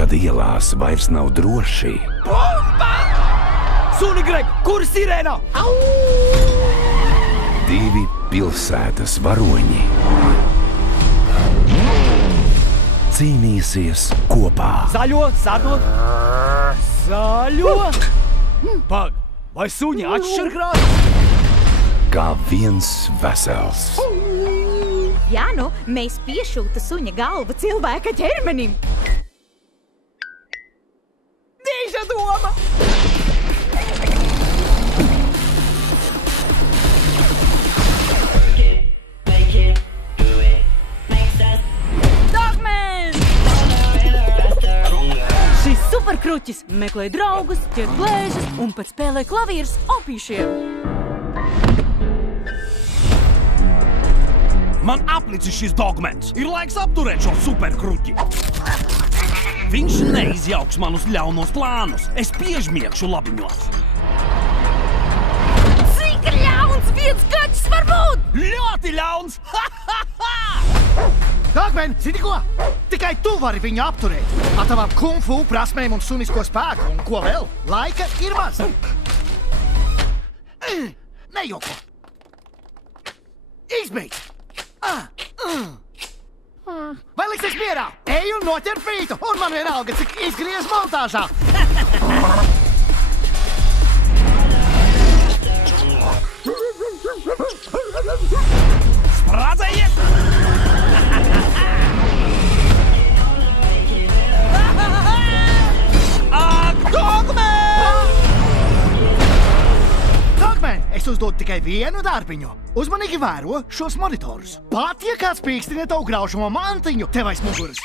kad ielās vairs nav droši. Bumba! Suni, Greg, kur sirēna? Au! Divi pilsētas varoņi cīnīsies kopā. Zaļo, sardo. Zaļo. Pag, vai suņi atšķir krāsas? Kā viens vesels. Jā, nu, mēs piešūta suņa galvu cilvēka ķermenim. Dīža doma! Dogman! Šis superkruķis meklē draugus, ķer blēžas un pat spēlē klavīrus opīšiem. Man aplicis šis dogmens. Ir laiks apturēt šo superkruķi. Viņš neizjauks manus ļaunos plānus. Es piežmiegšu labiņos. Cik ļauns viens kaķis var būt? Ļoti ļauns! Dogman, zini ko? Tikai tu vari viņu apturēt. Ar tavām kung-fu prasmēm un sunisko spēku. Un ko vēl? Laika ir maz. Nejoko. Izbeidz. Vai liksies mierā? Ej un noķer fītu, un man vienalga, cik izgriez montāžā. Sprādzējies! Dogman, es uzdodu tikai vienu darbiņu. Uzmanīgi vēro šos monitorus. Pat, ja kāds pīkstina tavu graužamo mantiņu tev aiz muguras.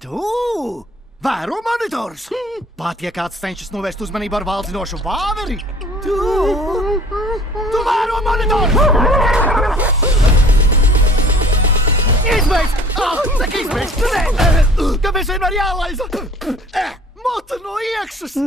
Tu! Vēro monitors! Pat, ja kāds cenšas novērst uzmanību ar valdzinošu vāveri. Tu vēro monitors! Izbeidz! Saka, izbeidz! Kāpēc vienmēr jālaisa? Mota no iekšas!